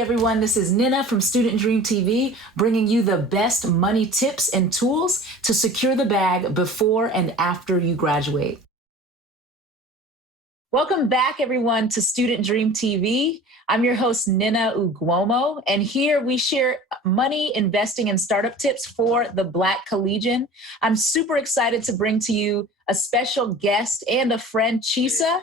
Hey everyone, this is Nina from Student Dream TV, bringing you the best money tips and tools to secure the bag before and after you graduate. Welcome back, everyone, to Student Dream TV. I'm your host, Nina Uguomo, and here we share money, investing, and startup tips for the Black collegian. I'm super excited to bring to you a special guest and a friend, Chisa.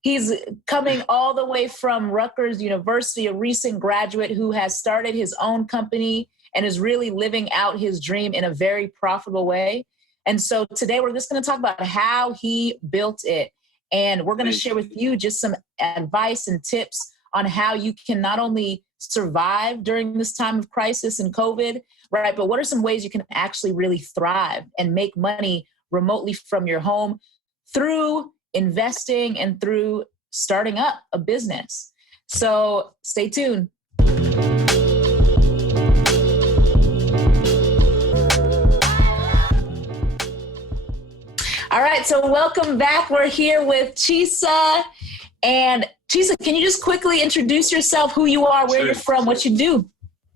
He's coming all the way from Rutgers University, a recent graduate who has started his own company and is really living out his dream in a very profitable way. And so today we're just going to talk about how he built it. And we're going to share with you just some advice and tips on how you can not only survive during this time of crisis and COVID, right? But what are some ways you can actually really thrive and make money remotely from your home through investing and through starting up a business. So stay tuned. All right, so welcome back. We're here with Chisa. And Chisa, can you just quickly introduce yourself, who you are, where you're from, what you do?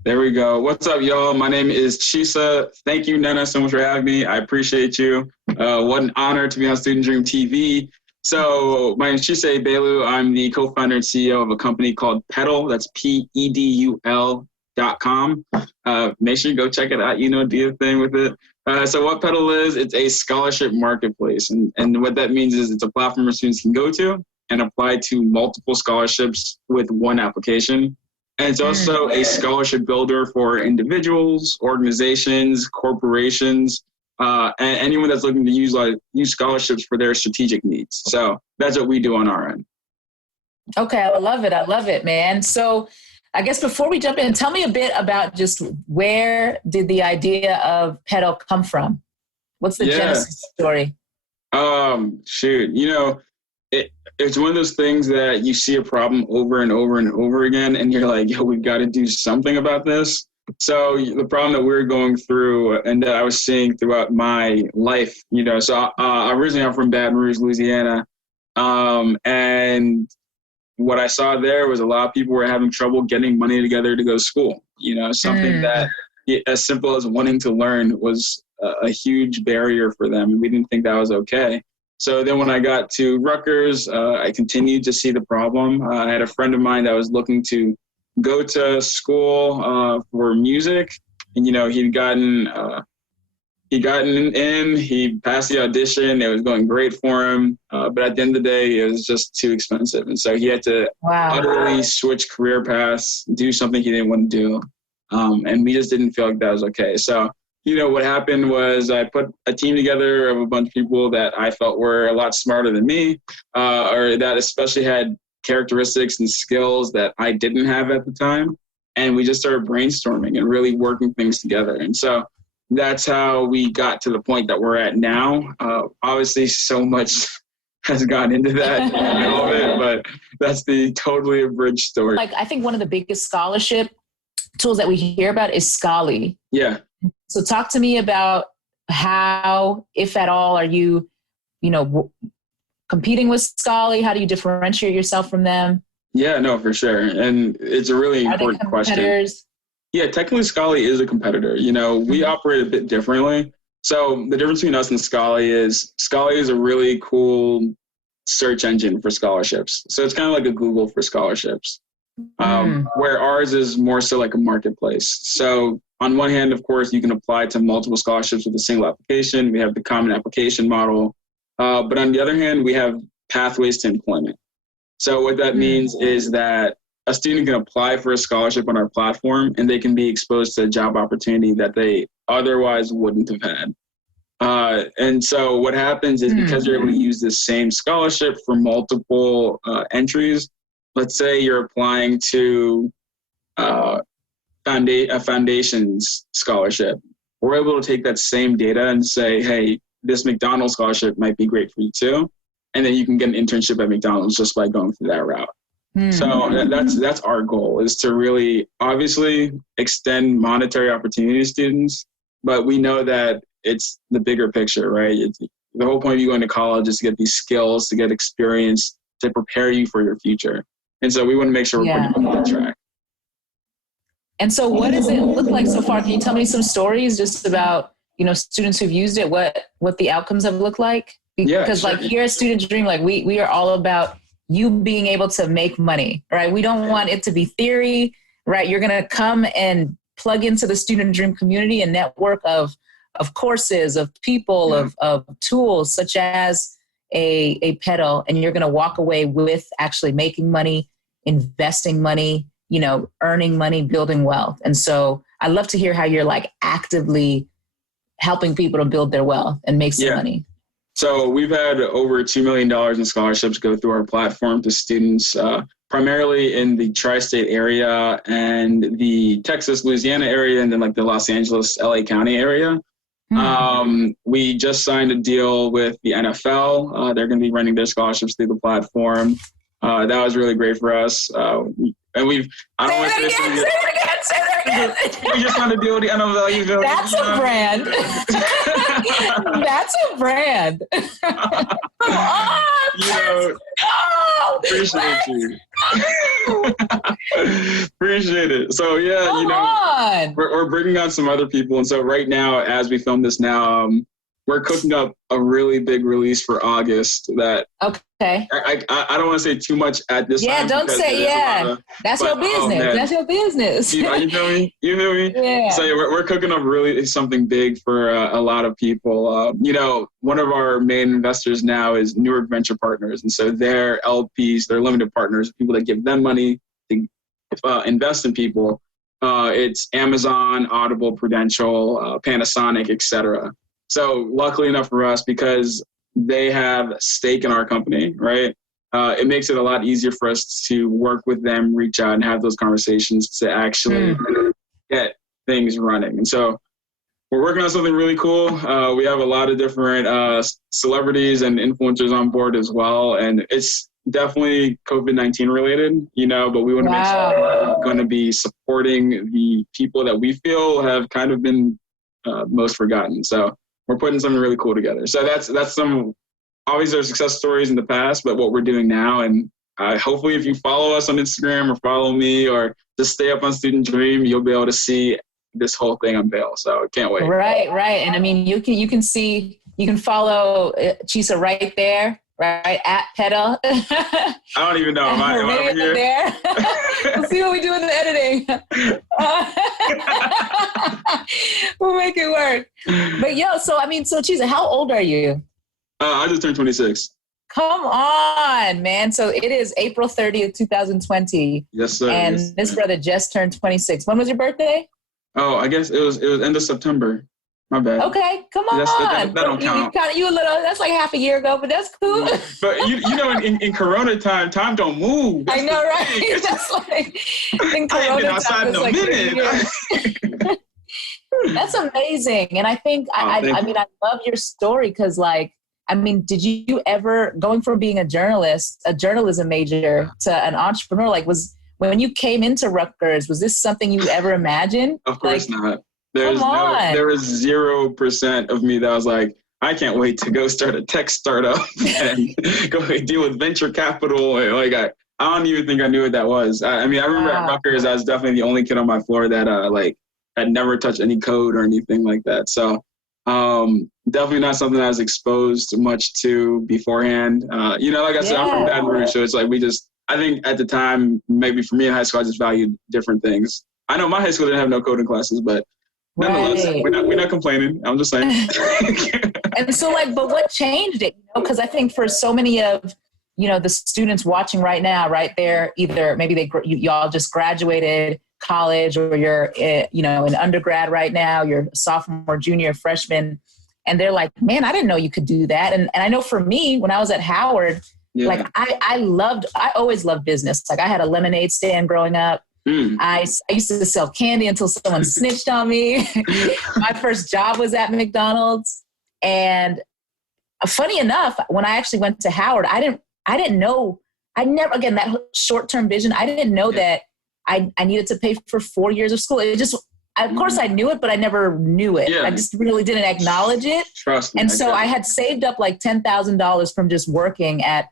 There we go. What's up, y'all? My name is Chisa. Thank you, Nana, so much for having me. I appreciate you. What an honor to be on Student Dream TV. So my name is Chisa Egbelu. I'm the co-founder and CEO of a company called Pedul. That's PEDUL.com. Make sure you go check it out, do your thing with it. So what Pedul is, it's a scholarship marketplace. And what that means is it's a platform where students can go to and apply to multiple scholarships with one application. And it's also a scholarship builder for individuals, organizations, corporations, and anyone that's looking to use scholarships for their strategic needs. So that's what we do on our end. Okay, I love it. I love it, man. So I guess before we jump in, tell me a bit about just where did the idea of Pedul come from? What's the genesis story? It's one of those things that you see a problem over and over and over again, and you're like, yo, we've got to do something about this. So the problem that we're going through and that I was seeing throughout my life, so originally I'm from Baton Rouge, Louisiana. And what I saw there was a lot of people were having trouble getting money together to go to school. Something that as simple as wanting to learn was a huge barrier for them. And we didn't think that was okay. So then when I got to Rutgers, I continued to see the problem. I had a friend of mine that was looking to go to school for music, and he'd gotten in, he passed the audition, it was going great for him, but at the end of the day it was just too expensive, and so he had to utterly switch career paths, do something he didn't want to do, and we just didn't feel like that was okay. So what happened was I put a team together of a bunch of people that I felt were a lot smarter than me, or that especially had characteristics and skills that I didn't have at the time. And we just started brainstorming and really working things together. And so that's how we got to the point that we're at now. Obviously, so much has gone into that, all of it, but that's the totally abridged story. I think one of the biggest scholarship tools that we hear about is Scholly. Yeah. So talk to me about how, if at all, are you, competing with Scholly? How do you differentiate yourself from them? Yeah, no, for sure. And it's a really important question. Yeah, technically Scholly is a competitor. We operate a bit differently. So the difference between us and Scholly is a really cool search engine for scholarships. So it's kind of like a Google for scholarships, where ours is more so like a marketplace. So on one hand, of course, you can apply to multiple scholarships with a single application. We have the common application model. But on the other hand, we have pathways to employment. So what that means is that a student can apply for a scholarship on our platform and they can be exposed to a job opportunity that they otherwise wouldn't have had. And so what happens is because you're able to use this same scholarship for multiple entries, let's say you're applying to a foundations scholarship, we're able to take that same data and say, hey, this McDonald's scholarship might be great for you too. And then you can get an internship at McDonald's just by going through that route. So that's our goal, is to really obviously extend monetary opportunity to students. But we know that it's the bigger picture, right? The whole point of you going to college is to get these skills, to get experience, to prepare you for your future. And so we want to make sure we're putting you on that track. And so what does it look like so far? Can you tell me some stories just about, students who've used it, what the outcomes have looked like? Because sure. like here at Student Dream, like we are all about you being able to make money, right? We don't want it to be theory, right? You're going to come and plug into the Student Dream community and network of courses, of people, of tools such as a Pedul, and you're going to walk away with actually making money, investing money, earning money, building wealth. And so I love to hear how you're like actively helping people to build their wealth and make some money. So we've had over $2 million in scholarships go through our platform to students, primarily in the tri-state area and the Texas, Louisiana area, and then like the Los Angeles, LA County area. We just signed a deal with the NFL. They're going to be running their scholarships through the platform. That was really great for us. And we just signed a deal with the NFL. That's a brand. That's a brand. Come on. Appreciate you. Appreciate it. So we're bringing on some other people. And so right now, as we film this now, we're cooking up a really big release for August that I don't want to say too much at this time. Don't say that's your business. That's your business. You feel me? You feel me? Yeah. So we're cooking up really something big for a lot of people. One of our main investors now is Newark Venture Partners. And so they're LPs, they're limited partners, people that give them money to invest in people. It's Amazon, Audible, Prudential, Panasonic, etc. So luckily enough for us, because they have stake in our company, right? It makes it a lot easier for us to work with them, reach out and have those conversations to actually get things running. And so we're working on something really cool. We have a lot of different celebrities and influencers on board as well. And it's definitely COVID-19 related, but we want to make sure we're going to be supporting the people that we feel have kind of been most forgotten. So we're putting something really cool together. So that's some, obviously there are success stories in the past, but what we're doing now. And hopefully if you follow us on Instagram or follow me or just stay up on Student Dream, you'll be able to see this whole thing unveil. So I can't wait. Right. And I mean, you can follow Chisa right there, right? At Pedul. I don't even know. Am I over here? There. We'll see what we do in the editing. We'll make it work. But so Chisa, how old are you? I just turned 26. Come on, man. So it is April 30th, 2020. Yes, sir. And this brother just turned 26. When was your birthday? Oh, I guess it was end of September. My bad. Okay, come on. That don't count. You a little. That's like half a year ago, but that's cool. But in Corona time don't move. I know, right? That's like in Corona I ain't been outside in a minute. That's amazing, and I think I love your story because, did you ever going from being a journalism major to an entrepreneur? When you came into Rutgers, was this something you ever imagined? Of course not. There was 0% of me that was like, I can't wait to go start a tech startup and go deal with venture capital. I don't even think I knew what that was. I remember at Rutgers, I was definitely the only kid on my floor that had never touched any code or anything like that. So definitely not something I was exposed much to beforehand. Like I said, I'm from Baton Rouge, so it's like I think at the time, maybe for me in high school, I just valued different things. I know my high school didn't have no coding classes, but nonetheless, we're not complaining. I'm just saying. And so but what changed it? Because I think for so many of, the students watching right now, right there, either maybe y'all just graduated college or you're, an undergrad right now, you're a sophomore, junior, freshman, and they're like, man, I didn't know you could do that. And I know for me, when I was at Howard, I always loved business. I had a lemonade stand growing up. I used to sell candy until someone snitched on me. My first job was at McDonald's. And funny enough, when I actually went to Howard, I didn't know, again, that short-term vision, I didn't know that I needed to pay for 4 years of school. Of course I knew it, but I never knew it. Yeah. I just really didn't acknowledge it. Trust me. And so I had saved up $10,000 from just working at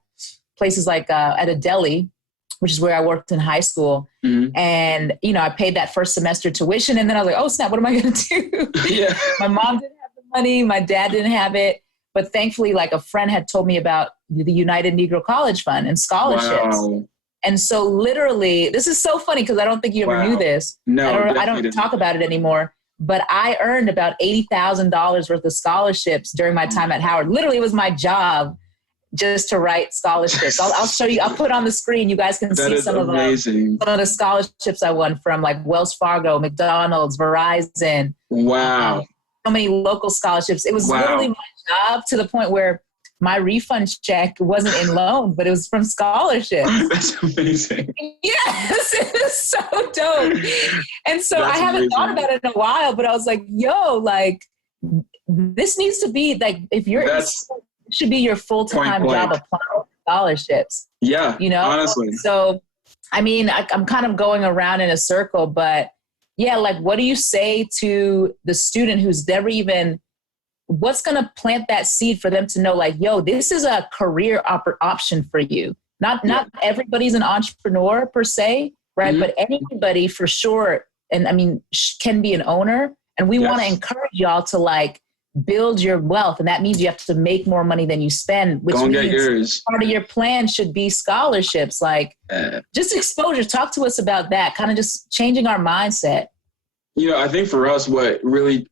places like at a deli which is where I worked in high school. Mm-hmm. And, you know, I paid that first semester tuition, and then I was like, oh snap, what am I going to do? Yeah. My mom didn't have the money. My dad didn't have it. But thankfully, like a friend had told me about the United Negro College Fund and scholarships. Wow. And so literally, this is so funny because I don't think you ever knew this. No, I don't talk about it anymore. But I earned about $80,000 worth of scholarships during my time at Howard. Literally, it was my job just to write scholarships. I'll show you. I'll put on the screen. You guys can see some of the scholarships I won from, like Wells Fargo, McDonald's, Verizon. Wow. So many local scholarships. It was literally my job, to the point where my refund check wasn't in loan, but it was from scholarships. That's amazing. Yes, it is so dope. And so I haven't thought about it in a while, but I was like, yo, like, this needs to be like, if you're, it should be your full-time job applying for scholarships. Yeah, you know, honestly. So, I mean, I'm kind of going around in a circle, but yeah, like, what do you say to the student who's never even, what's going to plant that seed for them to know, like, yo, this is a career option for you. Not everybody's an entrepreneur per se, right? Mm-hmm. But anybody for sure, and I mean, can be an owner. And we want to encourage y'all to like build your wealth. And that means you have to make more money than you spend, which means part of your plan should be scholarships, like just exposure. Talk to us about that, kind of just changing our mindset. You know, I think for us, what really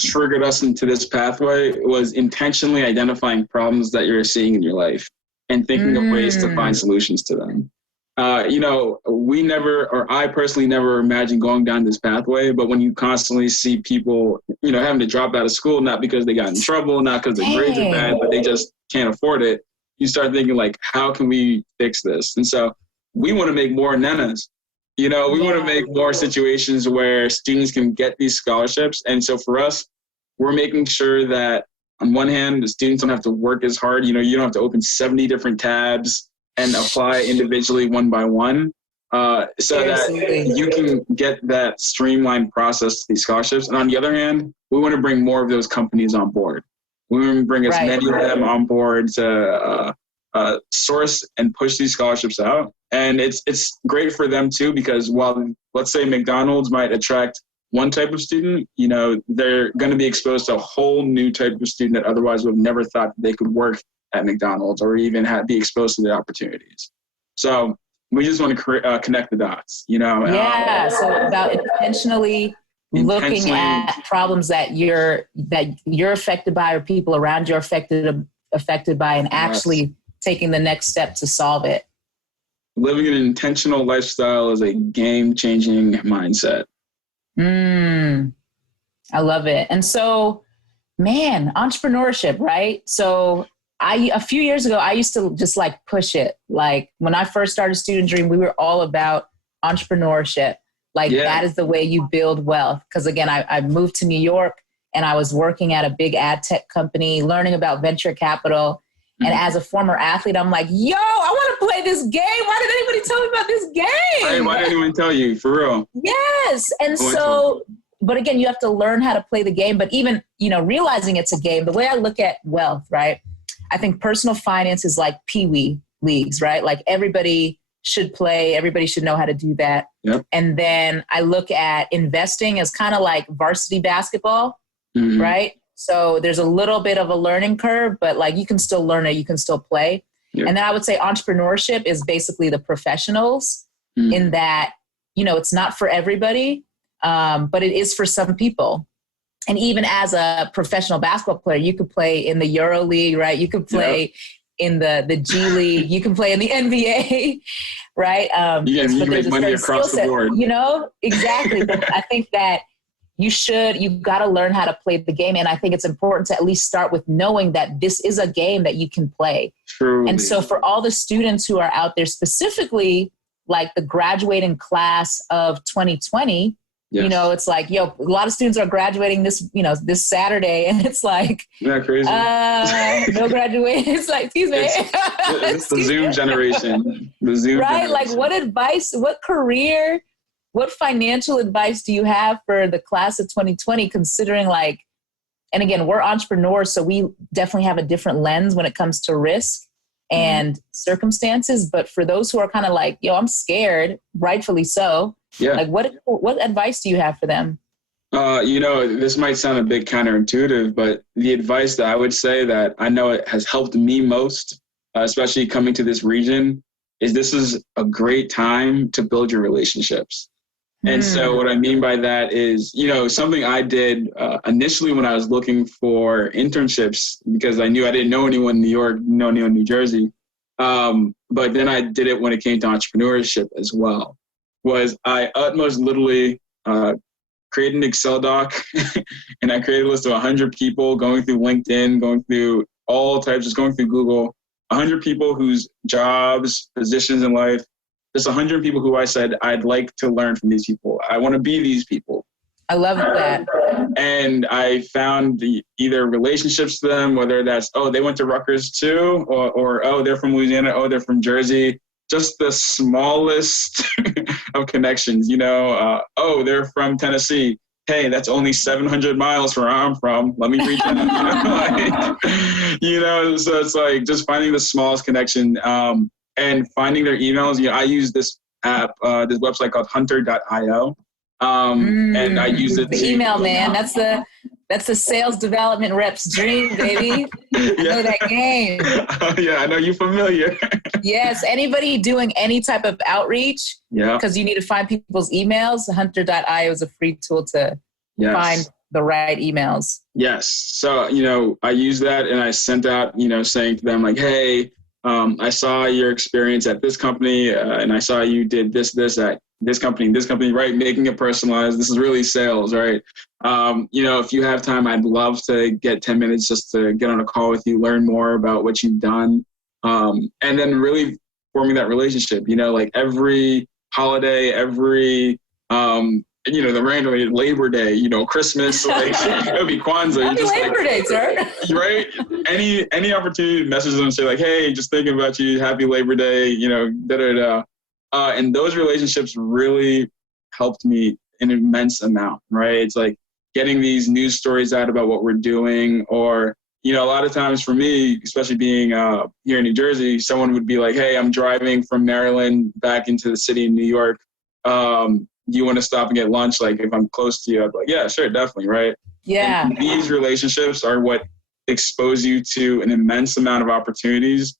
triggered us into this pathway was intentionally identifying problems that you're seeing in your life and thinking of ways to find solutions to them. You know, I personally never imagined going down this pathway, but when you constantly see people, you know, having to drop out of school, not because they got in trouble, not because their grades are bad, but they just can't afford it, you start thinking like, how can we fix this? And so we want to make more nanas. You know, we want to make more situations where students can get these scholarships. And so for us, we're making sure that on one hand, the students don't have to work as hard. You know, you don't have to open 70 different tabs and apply individually one by one. So that you can get that streamlined process to these scholarships. And on the other hand, we want to bring more of those companies on board. We want to bring as many of them on board to source and push these scholarships out. And it's great for them too, because while, let's say, McDonald's might attract one type of student, you know, they're going to be exposed to a whole new type of student that otherwise would have never thought they could work at McDonald's or even be exposed to the opportunities. So we just want to connect the dots, you know? Yeah. So about intentionally looking at problems that you're affected by, or people around you are affected by, and actually taking the next step to solve it. Living an intentional lifestyle is a game-changing mindset. I love it. And so, man, entrepreneurship, right? So a few years ago, I used to just like push it. Like when I first started Student Dream, we were all about entrepreneurship. Like that is the way you build wealth. Because again, I moved to New York and I was working at a big ad tech company, learning about venture capital. And as a former athlete, I'm like, yo, I want to play this game. Why did anybody tell me about this game? Hey, why didn't anyone tell you? For real. Yes. And so, but again, you have to learn how to play the game. But even, you know, realizing it's a game, the way I look at wealth, right? I think personal finance is like peewee leagues, right? Like everybody should play. Everybody should know how to do that. Yep. And then I look at investing as kind of like varsity basketball, right? So there's a little bit of a learning curve, but like you can still learn it, you can still play. Yep. And then I would say entrepreneurship is basically the professionals in that, you know, it's not for everybody, but it is for some people. And even as a professional basketball player, you could play in the Euro League, right? You could play in the G League, you can play in the NBA, right? You can make money across the board. You know, exactly. But I think that you got to learn how to play the game. And I think it's important to at least start with knowing that this is a game that you can play. Truly. And so for all the students who are out there, specifically like the graduating class of 2020, you know, it's like, yo, a lot of students are graduating this Saturday, and it's like, isn't that crazy? No graduation. It's like, excuse me. It's the Zoom generation. The Zoom right? generation. Like what advice, what career, what financial advice do you have for the class of 2020, considering like, and again, we're entrepreneurs, so we definitely have a different lens when it comes to risk. and circumstances. But for those who are kind of like, yo, I'm scared, rightfully so. Yeah. Like what advice do you have for them? This might sound a bit counterintuitive, but the advice that I would say that I know it has helped me most, especially coming to this region, is this is a great time to build your relationships. And so what I mean by that is, something I did initially when I was looking for internships, because I knew I didn't know anyone in New York, know anyone in New Jersey. But then I did it when it came to entrepreneurship as well, was I utmost literally created an Excel doc and I created a list of 100 people going through LinkedIn, going through all types, just going through Google, 100 people whose jobs, positions in life, just 100 people who I said, I'd like to learn from these people. I want to be these people. I love that. And I found either relationships to them, whether that's, oh, they went to Rutgers too, or oh, they're from Louisiana, oh, they're from Jersey. Just the smallest of connections, oh, they're from Tennessee. Hey, that's only 700 miles from where I'm from. Let me reach out. So it's like just finding the smallest connection and finding their emails. I use this app, this website called hunter.io. And I use it the email, man. That's the sales development rep's dream, baby. I know that game. Yeah, I know you're familiar. Yes, anybody doing any type of outreach, because you need to find people's emails, hunter.io is a free tool to find the right emails. Yes. So, I use that and I sent out, saying to them like, hey, I saw your experience at this company and I saw you did this at this company, right? Making it personalized. This is really sales, right? If you have time, I'd love to get 10 minutes just to get on a call with you, learn more about what you've done. And then really forming that relationship, like every holiday, every, the random Labor Day, Christmas, like it would be Kwanzaa. Happy Labor Day, sir. Right? Any opportunity to message them and say like, hey, just thinking about you, happy Labor Day, da-da-da. And those relationships really helped me an immense amount, right? It's like getting these news stories out about what we're doing, or, a lot of times for me, especially being here in New Jersey, someone would be like, hey, I'm driving from Maryland back into the city in New York. Do you want to stop and get lunch? Like if I'm close to you, I'd be like, yeah, sure, definitely, right? Yeah. And these relationships are what expose you to an immense amount of opportunities,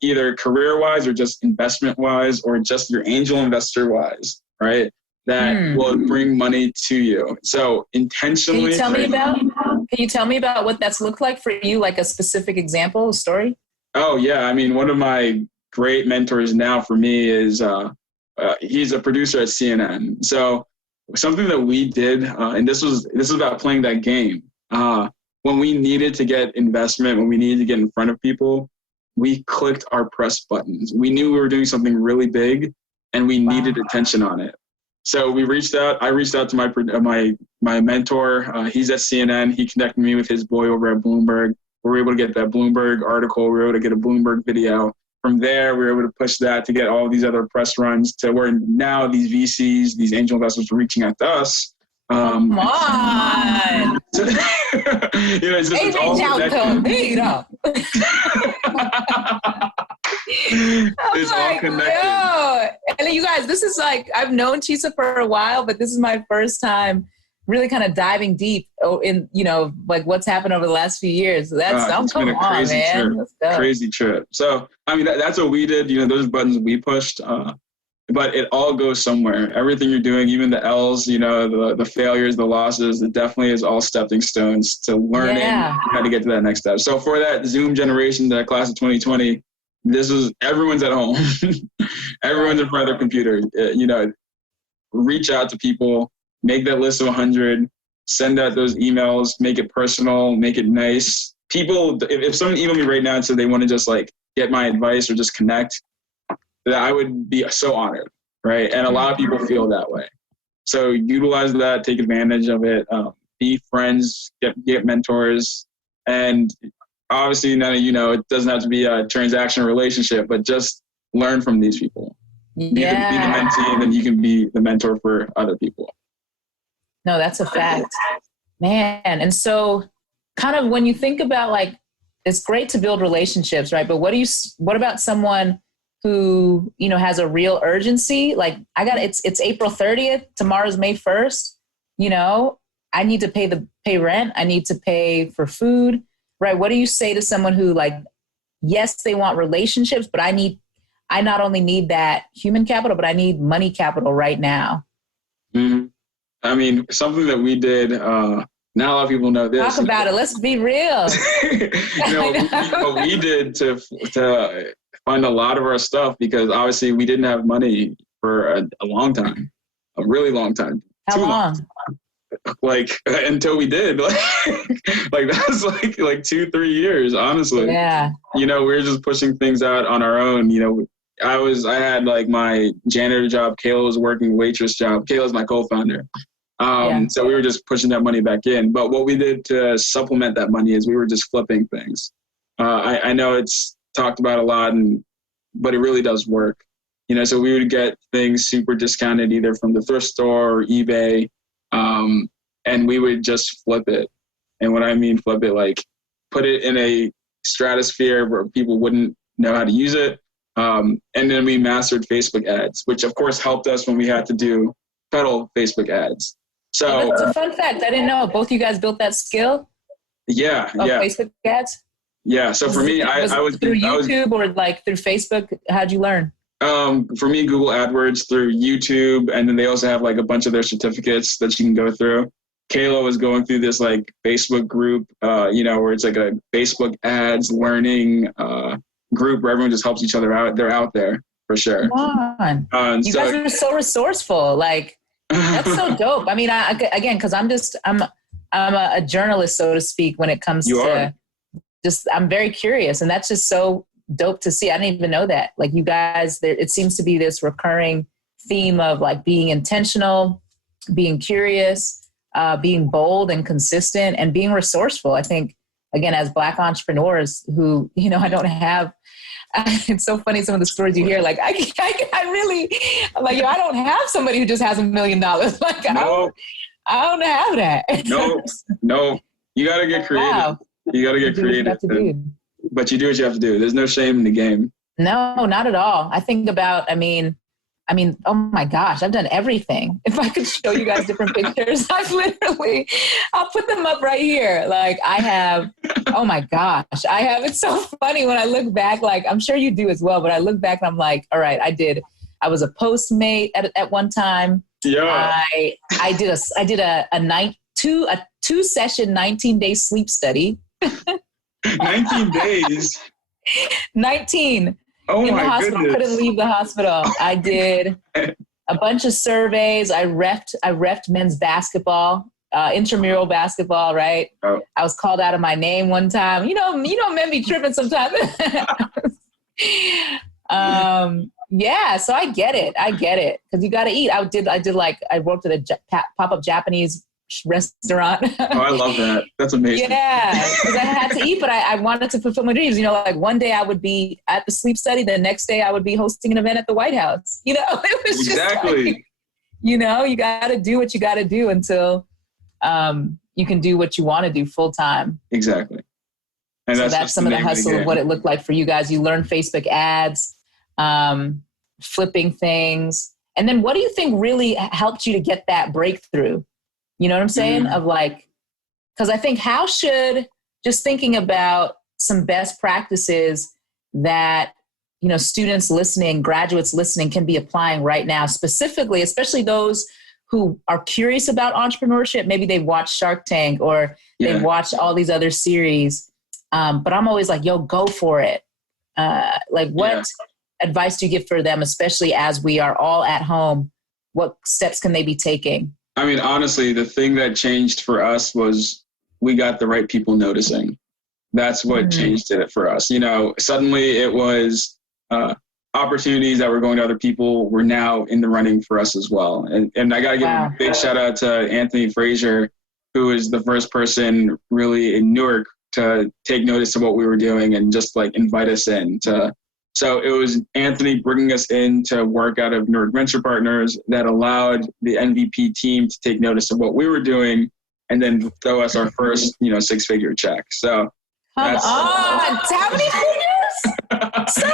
either career-wise or just investment-wise or just your angel investor-wise, right? That will bring money to you. So intentionally. Can you tell me about what that's looked like for you, like a specific example, a story? Oh, yeah. I mean, one of my great mentors now for me is he's a producer at CNN. So something that we did, and this was about playing that game. When we needed to get investment, when we needed to get in front of people, we clicked our press buttons. We knew we were doing something really big and we needed attention on it. So I reached out to my mentor. He's at CNN. He connected me with his boy over at Bloomberg. We were able to get that Bloomberg article. We were able to get a Bloomberg video. From there, we were able to push that to get all these other press runs to where now these VCs, these angel investors are reaching out to us. Come on. It's all connected. It's all connected. Yo. And you guys, this is like, I've known Chisa for a while, but this is my first time really kind of diving deep in, like what's happened over the last few years. So that's, come on, man. Let's go. Crazy trip. So, I mean, that's what we did. Those buttons we pushed, but it all goes somewhere. Everything you're doing, even the L's, the failures, the losses, it definitely is all stepping stones to learning how to get to that next step. So for that Zoom generation, that class of 2020, everyone's at home. Everyone's in front of their computer. Reach out to people, make that list of 100, send out those emails, make it personal, make it nice. People, if someone emailed me right now and said they want to just like get my advice or just connect, that I would be so honored, right? And a lot of people feel that way. So utilize that, take advantage of it, be friends, get mentors, and obviously none of it doesn't have to be a transactional relationship, but just learn from these people. Be the mentee, and then you can be the mentor for other people. No, that's a fact, man. And so kind of when you think about like it's great to build relationships, right? But what about someone who, has a real urgency? Like it's April 30th, tomorrow's May 1st, I need to pay rent. I need to pay for food, right? What do you say to someone who, like, yes, they want relationships, but I not only need that human capital, but I need money capital right now. Mm-hmm. I mean, something that we did, not a lot of people know this. Talk about it. Let's be real. What we did to fund a lot of our stuff, because obviously we didn't have money for a long time, a really long time. How long? Like until we did, like that was like 2-3 years, honestly. Yeah. We were just pushing things out on our own. I had like my janitor job. KAYLA was working waitress job. KAYLA's my co-founder. So we were just pushing that money back in. But what we did to supplement that money is we were just flipping things. I know it's talked about a lot, but it really does work. So we would get things super discounted either from the thrift store or eBay. And we would just flip it. And what I mean flip it, like put it in a stratosphere where people wouldn't know how to use it. And then we mastered Facebook ads, which of course helped us when we had to do Pedul Facebook ads. So that's a fun fact. I didn't know both you guys built that skill. Yeah. Facebook ads. Yeah. So for me, I was through YouTube or like through Facebook. How'd you learn? For me, Google AdWords, through YouTube, and then they also have like a bunch of their certificates that you can go through. KAYLA was going through this like Facebook group, where it's like a Facebook ads learning group where everyone just helps each other out. They're out there for sure. Come on. You guys are so resourceful. Like, that's so dope. I mean, because I'm a journalist, so to speak, when it comes to I'm very curious, and that's just so dope to see. I didn't even know that. Like, you guys, it seems to be this recurring theme of like being intentional, being curious, being bold and consistent, and being resourceful. I think, again, as Black entrepreneurs who, I don't have, it's so funny, some of the stories you hear, like, I really, I'm like, I don't have somebody who just has $1 million. Like, I don't have that. No. You got to get creative. Wow. You got to get creative. But you do what you have to do. There's no shame in the game. No, not at all. I think about, I mean, oh my gosh, I've done everything. If I could show you guys different pictures, I'll put them up right here. Like, I have, oh my gosh, it's so funny when I look back, like, I'm sure you do as well, but I look back and I'm like, all right, I was a Postmate at one time. Yeah. I did a 2-session 19-day sleep study. 19 days. 19. Oh in my the hospital. goodness. Couldn't leave the hospital. I did a bunch of surveys. I reffed men's basketball, intramural basketball, right? Oh. I was called out of my name one time. Men be tripping sometimes. Yeah, so I get it. Because you got to eat. I worked at a pop-up Japanese restaurant. Oh, I love that. That's amazing. Yeah, because I had to eat, but I wanted to fulfill my dreams. Like, one day I would be at the sleep study, the next day I would be hosting an event at the White House. It was exactly. Just like, you got to do what you got to do until you can do what you want to do full time. Exactly. And so that's some of the hustle of what it looked like for you guys. You learned Facebook ads, flipping things. And then what do you think really helped you to get that breakthrough? You know what I'm saying? Mm-hmm. Of like, because I think just thinking about some best practices that, students listening, graduates listening can be applying right now, specifically, especially those who are curious about entrepreneurship. Maybe they've watched Shark Tank or they've watched all these other series. But I'm always like, yo, go for it. What advice do you give for them, especially as we are all at home? What steps can they be taking? I mean, honestly, the thing that changed for us was we got the right people noticing. That's what changed it for us. Suddenly it was opportunities that were going to other people were now in the running for us as well. And I got to give a big shout out to Anthony Frazier, who is the first person really in Newark to take notice of what we were doing and just like invite us in to. So it was Anthony bringing us in to work out of Newark Venture Partners that allowed the MVP team to take notice of what we were doing and then throw us our first, 6-figure check. So Come on. How many figures? Sir?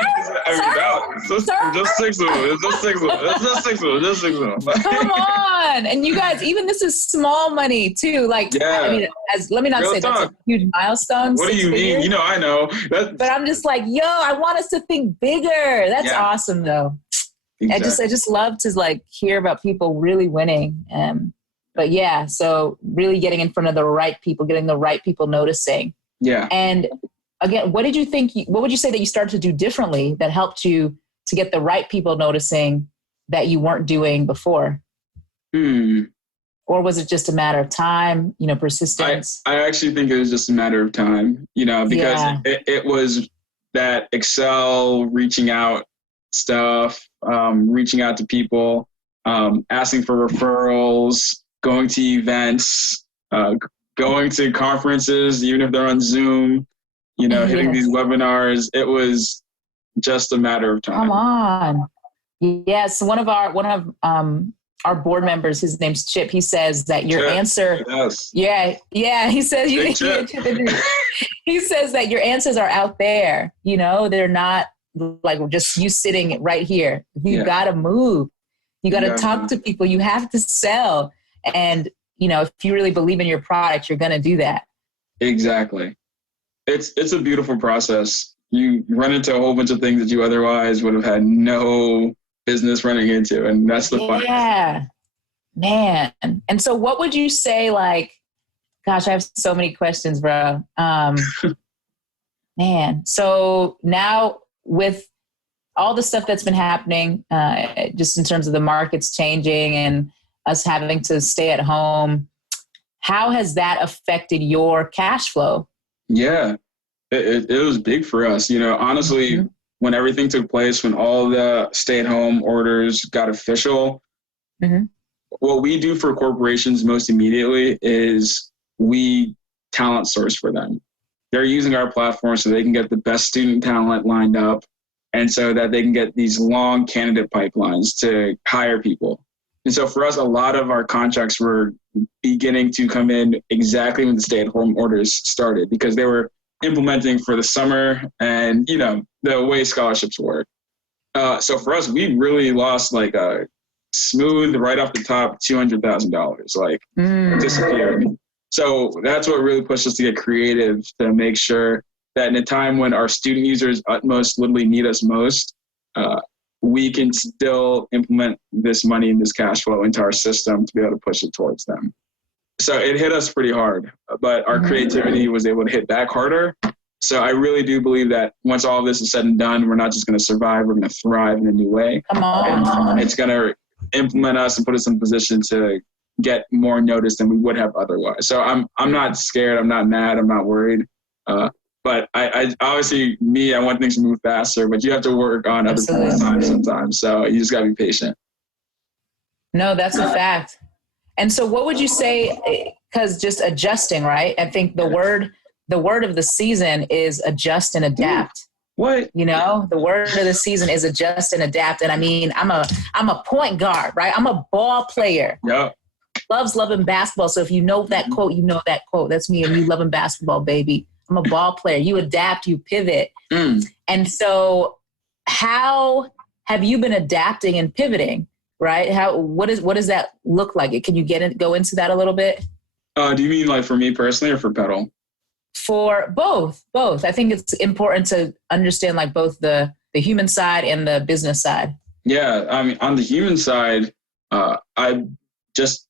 Just 6 of them. It's just 6 of them. It's just 6 of them. Just 6 of them. Come on. And you guys, even this is small money too. Like, yeah. I mean, let me not Real say talk. That's a huge milestone. What do you mean? You know, I know. But I'm just like, yo, I want us to think bigger. That's awesome though. Exactly. I just love to like hear about people really winning. But yeah, so really getting in front of the right people, getting the right people noticing. Yeah. And again, what would you say that you started to do differently that helped you to get the right people noticing that you weren't doing before? Or was it just a matter of time, persistence? I actually think it was just a matter of time, because it was that Excel reaching out stuff, reaching out to people, asking for referrals, going to events, going to conferences, even if they're on Zoom, hitting these webinars. It was just a matter of time. Come on. Yes. One of our board members, his name's Chip. He says that your answer. Yes. Yeah. He says, he says that your answers are out there. They're not like just you sitting right here. You got to move. You got to talk to people. You have to sell. And, if you really believe in your product, you're going to do that. Exactly. It's a beautiful process. You run into a whole bunch of things that you otherwise would have had no business running into. And that's the fun. Yeah, man. And so what would you say, like, gosh, I have so many questions, bro. Man. So now with all the stuff that's been happening, just in terms of the markets changing and us having to stay at home, how has that affected your cash flow? Yeah, it was big for us. Honestly, when everything took place, when all the stay-at-home orders got official, what we do for corporations most immediately is we talent source for them. They're using our platform so they can get the best student talent lined up and so that they can get these long candidate pipelines to hire people. And so for us, a lot of our contracts were beginning to come in exactly when the stay-at-home orders started because they were implementing for the summer and, the way scholarships work. So for us, we really lost like a smooth right off the top $200,000, like disappeared. So that's what really pushed us to get creative to make sure that in a time when our student users utmost literally need us most, we can still implement this money and this cash flow into our system to be able to push it towards them. So it hit us pretty hard, but our creativity was able to hit back harder. So I really do believe that once all of this is said and done, we're not just going to survive, we're going to thrive in a new way. Come on. And it's going to implement us and put us in a position to get more notice than we would have otherwise. So I'm not scared, I'm not mad, I'm not worried. But I obviously, I want things to move faster, but you have to work on other people's time sometimes. So you just got to be patient. No, that's a fact. And so what would you say, because just adjusting, right? I think the word of the season is adjust and adapt. What? The word of the season is adjust and adapt. And I mean, I'm a point guard, right? I'm a ball player. Yeah. Loves loving basketball. So if you know that quote, you know that quote. That's me and you loving basketball, baby. I'm a ball player. You adapt, you pivot. And so how have you been adapting and pivoting, right? What does that look like? Can you go into that a little bit? Do you mean like for me personally or for Pedul? For both. I think it's important to understand like both the human side and the business side. Yeah. I mean, on the human side, I just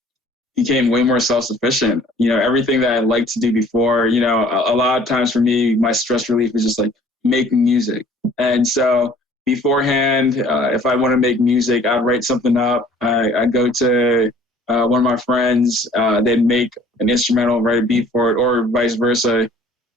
became way more self-sufficient. Everything that I liked to do before, a lot of times for me, my stress relief is just like making music. And so beforehand, if I want to make music, I'd write something up. I'd go to one of my friends, they'd make an instrumental, write a beat for it, or vice versa.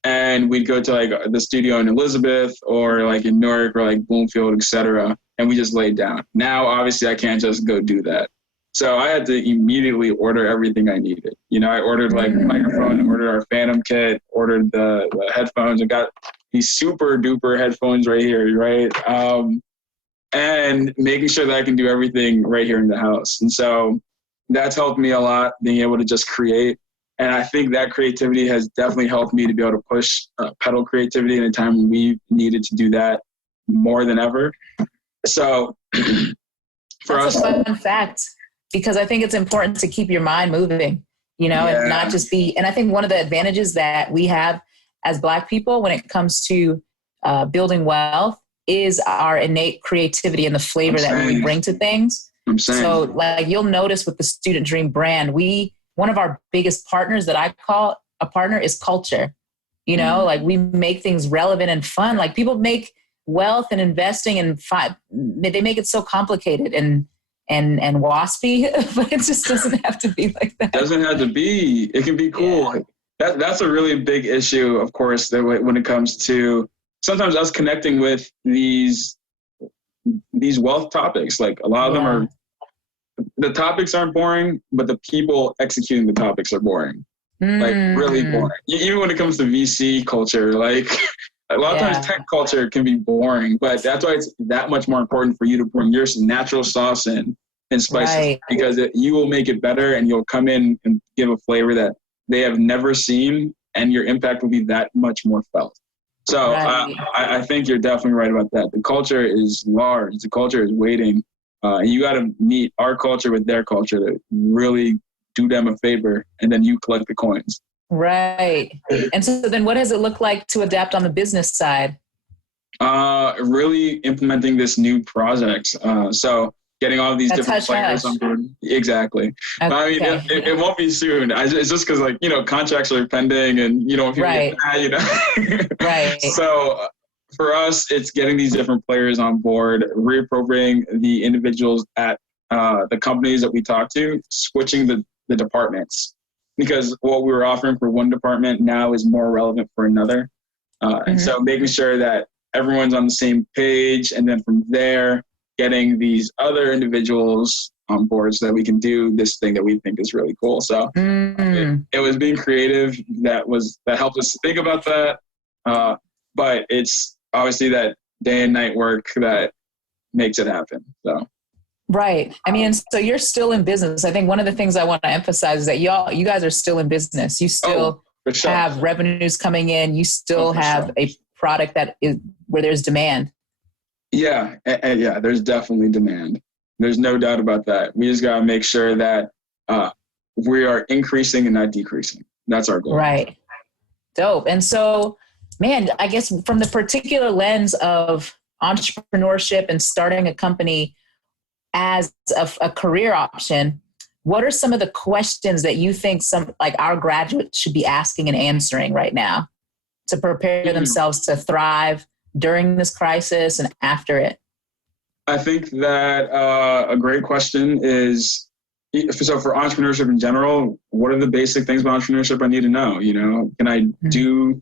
And we'd go to like the studio in Elizabeth or like in Newark or like Bloomfield, etc. And we just laid down. Now, obviously, I can't just go do that. So I had to immediately order everything I needed. I ordered like a microphone, ordered our Phantom kit, ordered the headphones, and got these super duper headphones right here, right? And making sure that I can do everything right here in the house. And so that's helped me a lot, being able to just create. And I think that creativity has definitely helped me to be able to push Pedal creativity in a time when we needed to do that more than ever. So for That's us, a fun fact, because I think it's important to keep your mind moving, you know, and not just be, and I think one of the advantages that we have as Black people when it comes to building wealth is our innate creativity and the flavor that we bring to things. So like you'll notice with the Student Dream brand, one of our biggest partners that I call a partner is culture. You know, like we make things relevant and fun. Like people make wealth and investing and they make it so complicated and waspy, but it just doesn't have to be like that. Doesn't have to be. It can be cool. Yeah. That's a really big issue, of course, that when it comes to sometimes us connecting with these wealth topics. Like a lot of them are, the topics aren't boring, but the people executing the topics are boring. Like really boring. Even when it comes to VC culture, like a lot of times tech culture can be boring, but that's why it's that much more important for you to bring your natural sauce in and spices, because you will make it better and you'll come in and give a flavor that they have never seen, and your impact will be that much more felt. So I think you're definitely right about that. The culture is large. The culture is waiting. And you got to meet our culture with their culture to really do them a favor, and then you collect the coins. Right. And so then what does it look like to adapt on the business side? Really implementing this new project. So getting all of these different players on board. Exactly. Okay. I mean, it won't be soon. It's just because, like, you know, contracts are pending and you don't want people to get mad, you know? Right. So for us, it's getting these different players on board, reappropriating the individuals at the companies that we talk to, switching the departments, because what we were offering for one department now is more relevant for another. And so making sure that everyone's on the same page, and then from there, getting these other individuals on board so that we can do this thing that we think is really cool. So it was being creative that helped us think about that. But it's obviously that day and night work that makes it happen. So. Right. I mean, so you're still in business. I think one of the things I want to emphasize is that you guys are still in business. You still have revenues coming in. You still have a product that is where there's demand. Yeah. And there's definitely demand. There's no doubt about that. We just got to make sure that we are increasing and not decreasing. That's our goal. Right. Dope. And so, man, I guess from the particular lens of entrepreneurship and starting a company as a career option, what are some of the questions that you think our graduates should be asking and answering right now to prepare themselves to thrive during this crisis and after it? I think that a great question is, so for entrepreneurship in general, what are the basic things about entrepreneurship I need to know? You know, can I do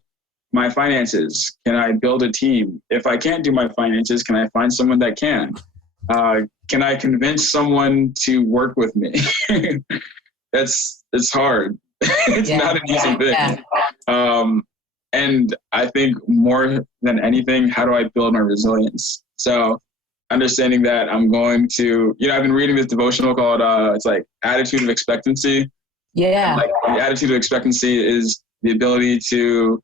my finances? Can I build a team? If I can't do my finances, can I find someone that can? Can I convince someone to work with me? It's hard. It's not an easy thing. And I think more than anything, how do I build my resilience? So understanding that I'm going to, I've been reading this devotional called, it's like Attitude of Expectancy. Yeah. Like the attitude of expectancy is the ability to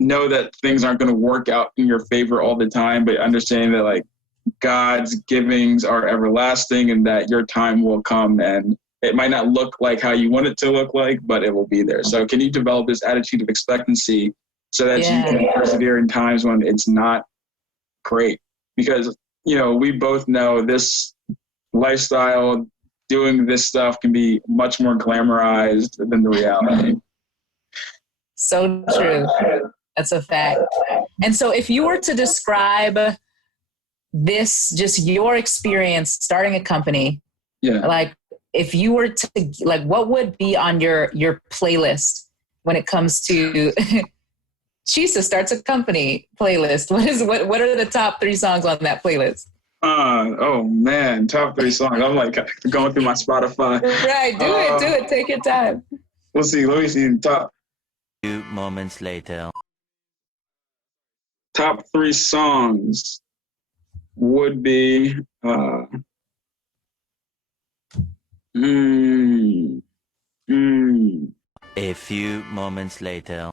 know that things aren't going to work out in your favor all the time, but understanding that like God's givings are everlasting and that your time will come, and it might not look like how you want it to look like, but it will be there. So can you develop this attitude of expectancy so that you can persevere in times when it's not great? Because, we both know this lifestyle, doing this stuff can be much more glamorized than the reality. So true. That's a fact. And so if you were to describe this, just your experience starting a company, like if you were to, like, what would be on your playlist when it comes to Chisa starts a company playlist? What are the top 3 songs on that playlist? Oh man, top 3 songs. I'm like going through my Spotify. Right, do it. Take your time. Let me see. Top. 2 moments later. Top 3 songs would be Mm. A few moments later.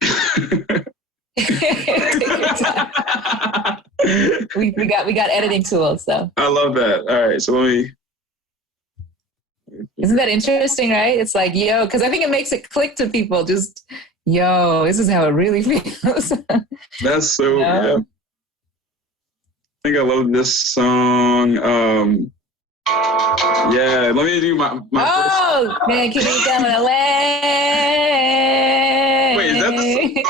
Take your time. We got editing tools, so. I love that. All right, so let me. Isn't that interesting, right? It's like, yo, because I think it makes it click to people. Just, yo, this is how it really feels. That's so. Yeah. I think I love this song. Yeah, let me do my first. Man, keep it coming away. Wait, is that the?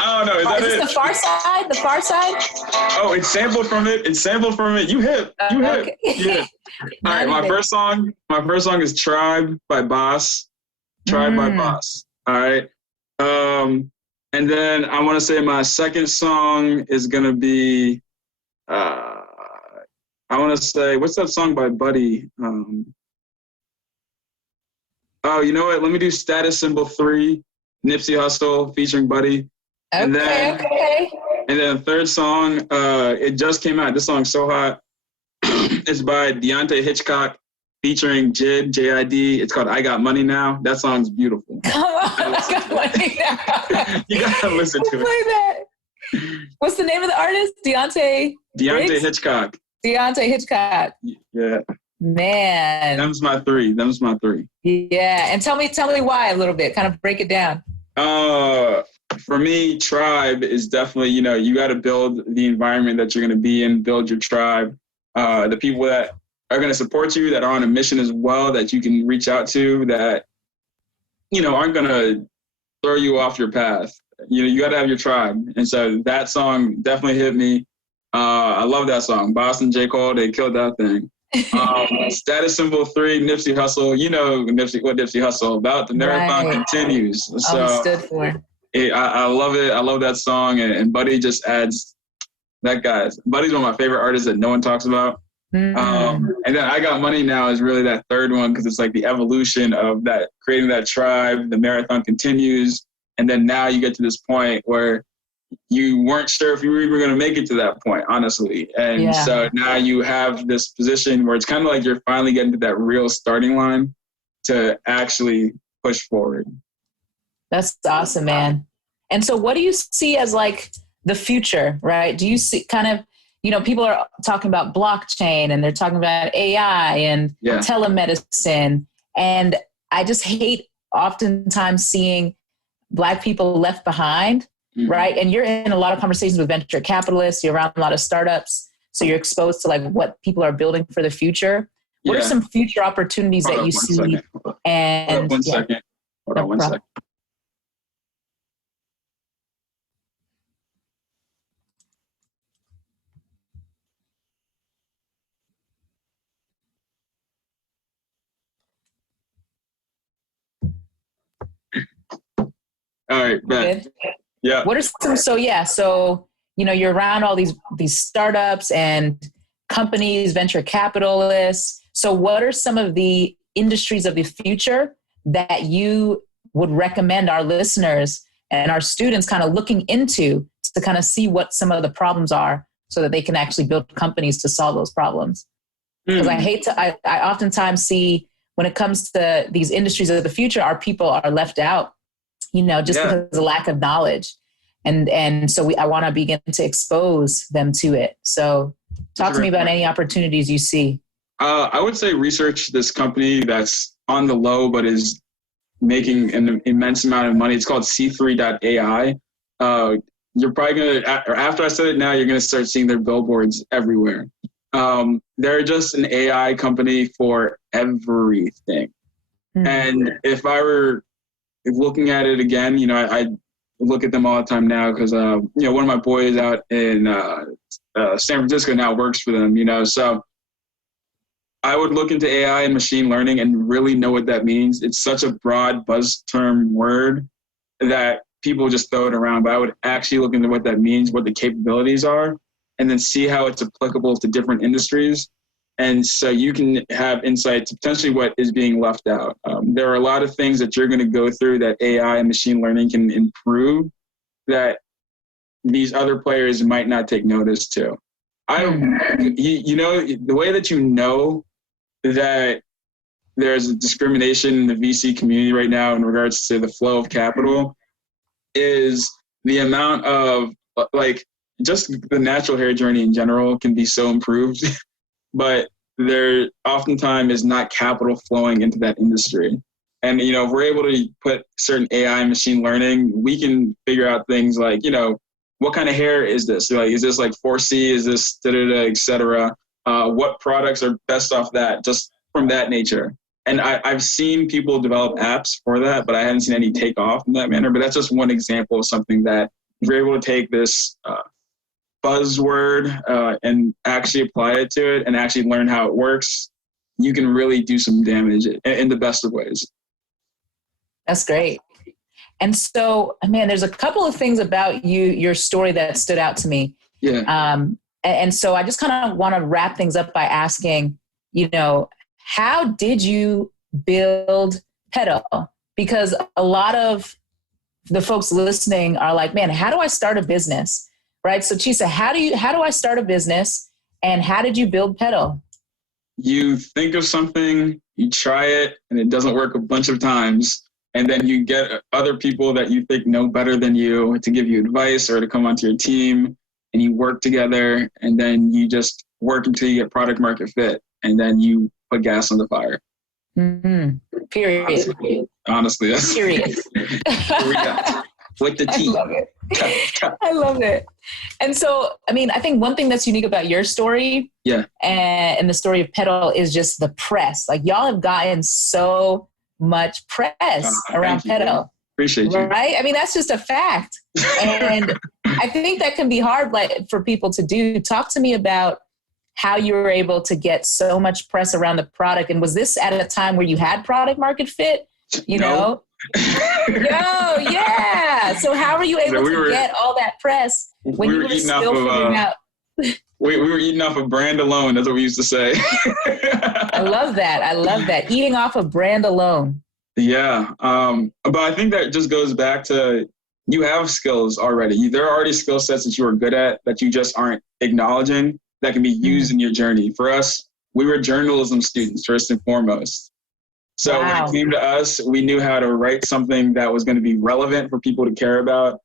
Oh no, is that it? The Far Side? The Far Side? Oh, it's sampled from it. You hip. Okay. Yeah. All right, my first song is Tribe by Boss. Tribe by Boss. All right. And then I want to say my second song is gonna be I want to say, what's that song by Buddy? Oh, you know what? Let me do Status Symbol 3, Nipsey Hussle featuring Buddy. And then the third song, it just came out. This song's so hot. It's by Deontay Hitchcock featuring J.I.D. It's called I Got Money Now. That song's beautiful. Come on, I Got Money Now. You gotta listen to it. Play that. What's the name of the artist? Deontay Hitchcock. Deontay Hitchcock. Yeah. Man. Them's my three. Yeah. And tell me why a little bit. Kind of break it down. For me, tribe is definitely, you got to build the environment that you're going to be in, build your tribe. The people that are going to support you, that are on a mission as well, that you can reach out to, that, aren't going to throw you off your path. You got to have your tribe. And so that song definitely hit me. I love that song. Boston, J. Cole, they killed that thing. Status Symbol 3, Nipsey Hussle. What Nipsey Hussle about. The marathon continues. So stood for. I love it. I love that song. And Buddy just adds that guy. Buddy's one of my favorite artists that no one talks about. And then I Got Money Now is really that third one because it's like the evolution of that, creating that tribe. The marathon continues. And then now you get to this point where you weren't sure if you were even going to make it to that point, honestly. And so now you have this position where it's kind of like you're finally getting to that real starting line to actually push forward. That's awesome, man. And so what do you see as like the future, right? Do you see kind of, people are talking about blockchain and they're talking about AI and telemedicine. And I just hate oftentimes seeing Black people left behind. Right. And you're in a lot of conversations with venture capitalists. You're around a lot of startups. So you're exposed to like what people are building for the future. What are some future opportunities that you see? Hold on one second. All right, bet. Yeah. What are some, so you're around all these startups and companies, venture capitalists. So what are some of the industries of the future that you would recommend our listeners and our students kind of looking into to kind of see what some of the problems are so that they can actually build companies to solve those problems? Because I oftentimes see when it comes to these industries of the future, our people are left out, because of the lack of knowledge. And so I want to begin to expose them to it. So talk to me about any opportunities you see. I would say research this company that's on the low, but is making an immense amount of money. It's called C3.ai. You're probably going to, after I said it now, you're going to start seeing their billboards everywhere. They're just an AI company for everything. And if I were looking at it again, I look at them all the time now because, one of my boys out in San Francisco now works for them, so I would look into AI and machine learning and really know what that means. It's such a broad buzz term word that people just throw it around, but I would actually look into what that means, what the capabilities are, and then see how it's applicable to different industries. And so you can have insight to potentially what is being left out. There are a lot of things that you're going to go through that AI and machine learning can improve that these other players might not take notice to. The way that that there's a discrimination in the VC community right now in regards to the flow of capital is the amount of like just the natural hair journey in general can be so improved, but there oftentimes is not capital flowing into that industry. And, you know, if we're able to put certain AI and machine learning, we can figure out things like, you know, what kind of hair is this? Like, is this like 4C? Is this da-da-da, et cetera? What products are best off that, just from that nature? And I've seen people develop apps for that, but I haven't seen any take off in that manner. But that's just one example of something that if you're able to take this buzzword and actually apply it to it and actually learn how it works, you can really do some damage in the best of ways. That's great. And so, man, there's a couple of things about your story that stood out to me. Yeah. And so I just kind of want to wrap things up by asking, you know, how did you build Pedul? Because a lot of the folks listening are like, man, how do I start a business? Right? So Chisa, how do I start a business, and how did you build Pedul? You think of something, you try it, and it doesn't work a bunch of times. And then you get other people that you think know better than you to give you advice or to come onto your team, and you work together, and then you just work until you get product market fit, and then you put gas on the fire. Mm-hmm. Period. Honestly, that's period. With the T. I love it. I love it. And so, I mean, I think one thing that's unique about your story, and the story of Pedul, is just the press. Like, y'all have gotten so much press around Pedul. Appreciate you. Right? I mean, that's just a fact. And I think that can be hard, like, for people to do. Talk to me about how you were able to get so much press around the product. And was this at a time where you had product market fit? You know? Yeah. So how were you able to get all that press when you were still figuring out? We were eating off of brand alone. That's what we used to say. I love that. Eating off of brand alone. Yeah. But I think that just goes back to, you have skills already. There are already skill sets that you are good at that you just aren't acknowledging that can be used in your journey. For us, we were journalism students first and foremost. So when it came to us, we knew how to write something that was going to be relevant for people to care about.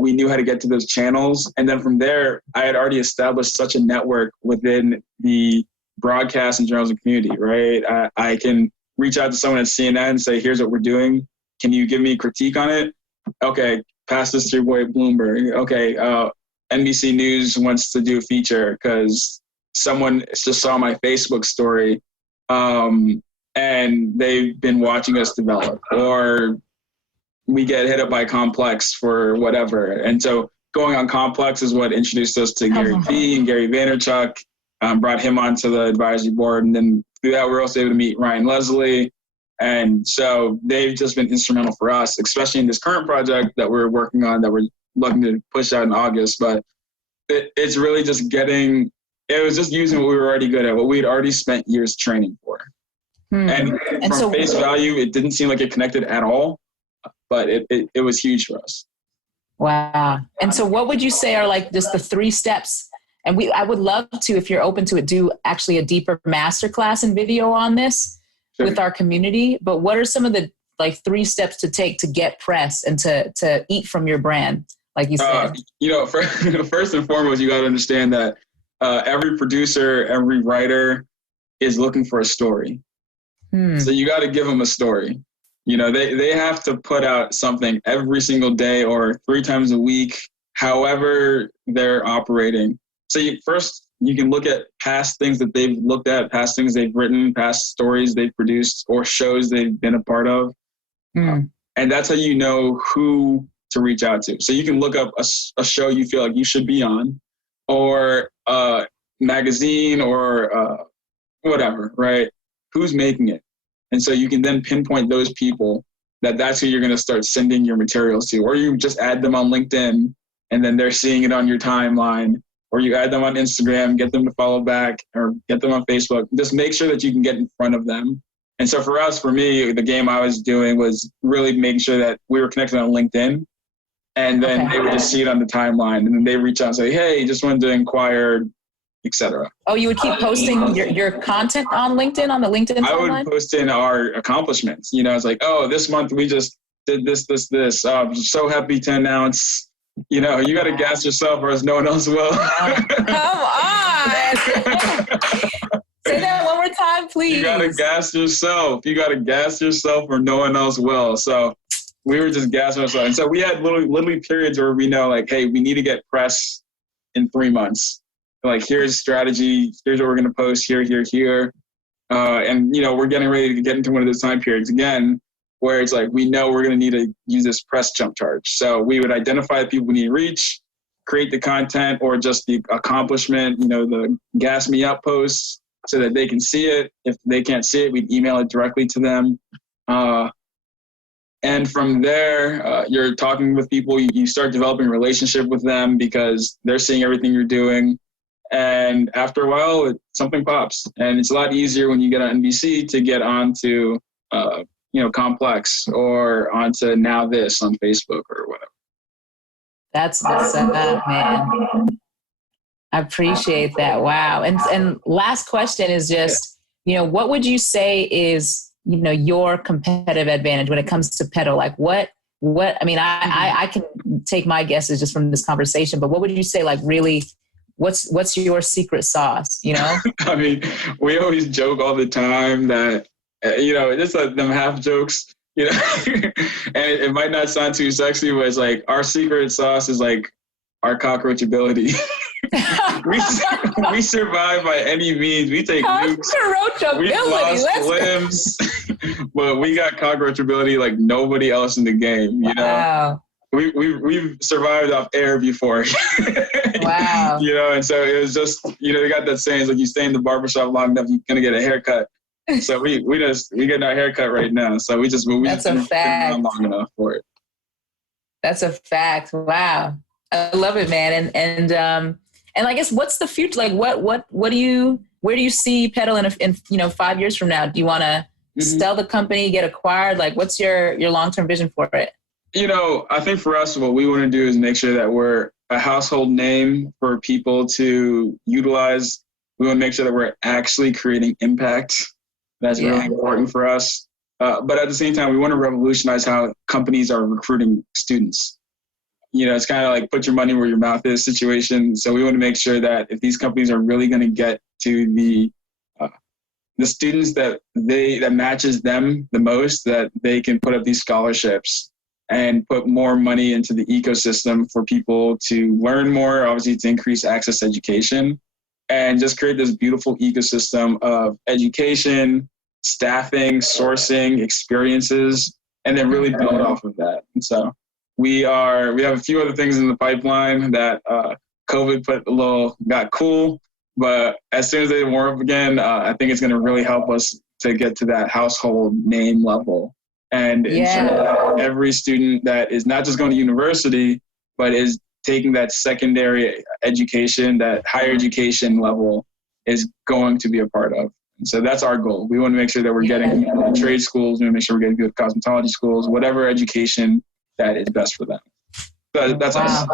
We knew how to get to those channels. And then from there, I had already established such a network within the broadcast and journalism community, right? I can reach out to someone at CNN and say, here's what we're doing. Can you give me a critique on it? Okay, pass this to your boy Bloomberg. Okay, NBC News wants to do a feature because someone just saw my Facebook story and they've been watching us develop, or we get hit up by Complex for whatever. And so going on Complex is what introduced us to Gary Vee and Gary Vaynerchuk, brought him onto the advisory board. And then through that, we were also able to meet Ryan Leslie. And so they've just been instrumental for us, especially in this current project that we're working on, that we're looking to push out in August. But it's really just it was just using what we were already good at, what we had already spent years training for. And from so, face value, it didn't seem like it connected at all, but it was huge for us. Wow. And so what would you say are like just the 3 steps? And I would love to, if you're open to it, do actually a deeper masterclass and video on this with our community. But what are some of the like 3 steps to take to get press and to eat from your brand, like you said? First and foremost, you got to understand that every producer, every writer is looking for a story. So you got to give them a story. You know, they have to put out something every single day or 3 times a week, however they're operating. So you can look at past things that they've looked at, past things they've written, past stories they've produced, or shows they've been a part of. And that's how you know who to reach out to. So you can look up a show you feel like you should be on, or a magazine, or whatever, right? Who's making it? And so you can then pinpoint those people that's who you're going to start sending your materials to, or you just add them on LinkedIn and then they're seeing it on your timeline, or you add them on Instagram, get them to follow back, or get them on Facebook. Just make sure that you can get in front of them. And so for me, the game I was doing was really making sure that we were connected on LinkedIn, and then they would just see it on the timeline, and then they reach out and say, hey, just wanted to inquire, etc. Oh, you would keep posting your content on LinkedIn, on the LinkedIn timeline? I would post in our accomplishments. It's like, oh, this month we just did this. I'm so happy to announce, you got to gas yourself or else no one else will. Come on. Say that one more time, please. You got to gas yourself. You got to gas yourself or no one else will. So we were just gassing ourselves. And so we had literally periods where we know, like, hey, we need to get press in 3 months. Like, here's strategy. Here's what we're going to post here. And, we're getting ready to get into one of those time periods again, where it's like, we know we're going to need to use this press jump charge. So we would identify the people we need to reach, create the content or just the accomplishment, the gas me up posts so that they can see it. If they can't see it, we'd email it directly to them. And from there, you're talking with people, you start developing a relationship with them because they're seeing everything you're doing. And after a while, something pops. And it's a lot easier when you get on NBC to get onto, Complex or onto Now This on Facebook or whatever. That's what's up, man. I appreciate that. Wow. And last question is just, what would you say is, your competitive advantage when it comes to Pedul? Like I can take my guesses just from this conversation, but what would you say, like, really, what's your secret sauce, I mean, we always joke all the time that, just like them half jokes, and it might not sound too sexy, but it's like our secret sauce is like our cockroach ability. we survive by any means. We take nukes. We've lost limbs, but we got cockroach ability like nobody else in the game. Wow. We've survived off air before. Wow. And so it was just, they got that saying, it's like, you stay in the barbershop long enough, you're gonna get a haircut. So we getting our haircut right now. So we just That's a fact. Long enough for it. That's a fact. Wow. I love it, man. And I guess what's the future? Like where do you see Pedul in 5 years from now? Do you want to sell the company, get acquired? Like what's your long-term vision for it? I think for us, what we want to do is make sure that we're a household name for people to utilize. We want to make sure that we're actually creating impact. That's really important for us. But at the same time, we want to revolutionize how companies are recruiting students. It's kind of like put your money where your mouth is situation. So we want to make sure that if these companies are really going to get to the students that matches them the most, that they can put up these scholarships and put more money into the ecosystem for people to learn more, obviously to increase access to education, and just create this beautiful ecosystem of education, staffing, sourcing, experiences, and then really build off of that. And so we have a few other things in the pipeline that COVID got cool, but as soon as they warm up again, I think it's going to really help us to get to that household name level and ensure that every student that is not just going to university, but is taking that secondary education, that higher education level is going to be a part of. And so that's our goal. We want to make sure that we're getting trade schools, we want to make sure we're getting good cosmetology schools, whatever education that is best for them. So that's us.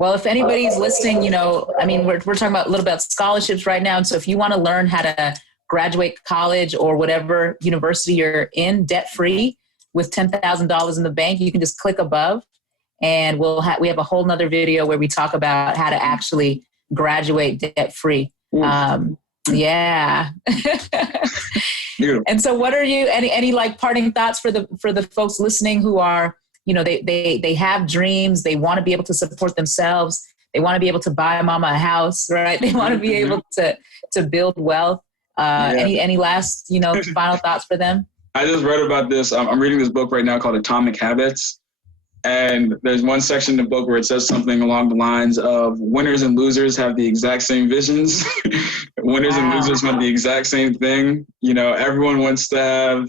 Well, if anybody's listening, we're talking about a little about scholarships right now. And so if you want to learn how to graduate college or whatever university you're in debt-free with $10,000 in the bank, you can just click above and we have a whole nother video where we talk about how to actually graduate debt-free. Yeah. And so what are you, any like parting thoughts for the folks listening who are, they have dreams, they want to be able to support themselves, they want to be able to buy mama a house, right? They want to be able to build wealth. Any last, final thoughts for them? I just read about this. I'm reading this book right now called Atomic Habits. And there's one section in the book where it says something along the lines of winners and losers have the exact same visions. Winners and losers want the exact same thing. Everyone wants to have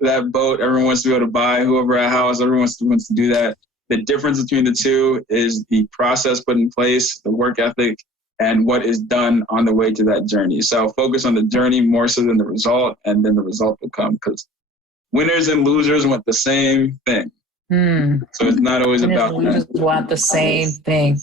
that boat. Everyone wants to be able to buy whoever a house. Everyone wants to do that. The difference between the two is the process put in place, the work ethic, and what is done on the way to that journey. So focus on the journey more so than the result, and then the result will come, because winners and losers want the same thing. So it's not always about that. Losers want the same thing.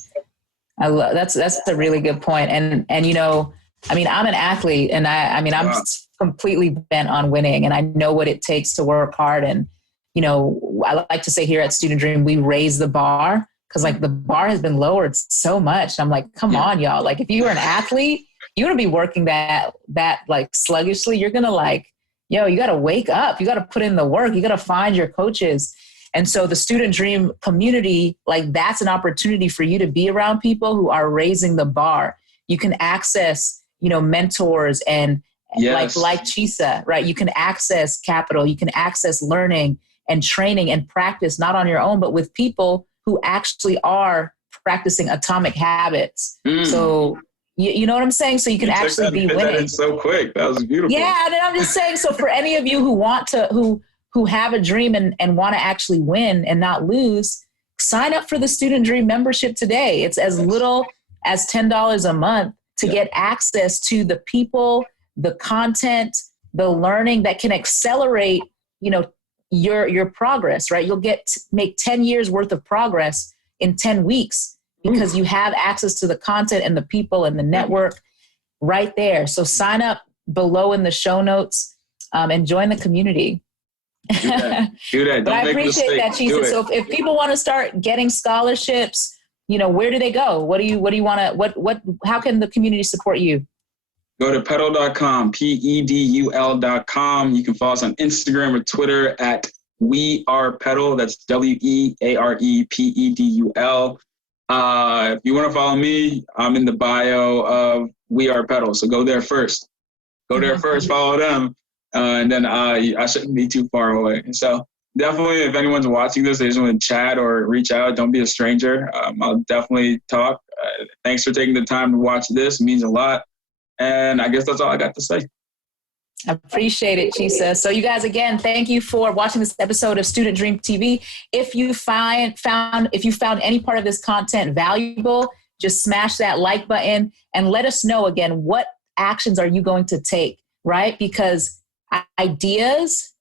That's a really good point. And you know, I mean, I'm an athlete, and I'm completely bent on winning, and I know what it takes to work hard. And you know, I like to say here at Student Dream, we raise the bar, because like the bar has been lowered so much. I'm like, come on, y'all. Like if you were an athlete, you're gonna be working that like sluggishly. You're gonna like, yo, you got to wake up. You got to put in the work. You got to find your coaches. And so the Student Dream community, like that's an opportunity for you to be around people who are raising the bar. You can access, you know, mentors and like Chisa, right? You can access capital. You can access learning and training and practice, not on your own, but with people who actually are practicing atomic habits. So you know what I'm saying? So you can actually be winning. That in so quick. That was beautiful. Yeah, and I'm just saying, so for any of you who want to, who have a dream and want to actually win and not lose, sign up for the Student Dream membership today. It's as little as $10 a month to get access to the people, the content, the learning that can accelerate, you know, your progress, right? You'll make 10 years worth of progress in 10 weeks. Because you have access to the content and the people and the network right there. So sign up below in the show notes and join the community. Do that. Don't but I make appreciate that, Chisa. So if people want to start getting scholarships, you know, where do they go? What do you want to, how can the community support you? Go to pedul.com, pedul.com. You can follow us on Instagram or Twitter at We Are Pedul. That's WeArePedul. If you want to follow me, I'm in the bio of We Are Pedul. So go there first. Follow them. And then I shouldn't be too far away. So definitely, if anyone's watching this, they just want to chat or reach out, don't be a stranger. I'll definitely talk. Thanks for taking the time to watch this. It means a lot. And I guess that's all I got to say. I appreciate it, Chisa. So you guys, again, thank you for watching this episode of Student Dream TV. If you found any part of this content valuable, just smash that like button and let us know again, what actions are you going to take, right? Because ideas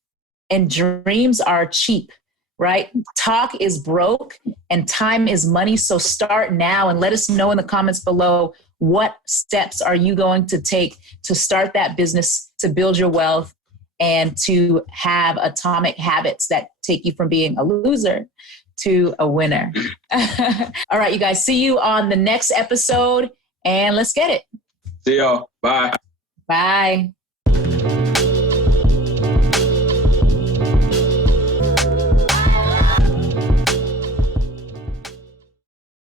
and dreams are cheap, right? Talk is broke and time is money. So start now and let us know in the comments below, what steps are you going to take to start that business, to build your wealth, and to have atomic habits that take you from being a loser to a winner. All right, you guys, see you on the next episode, and let's get it. See y'all. Bye. Bye.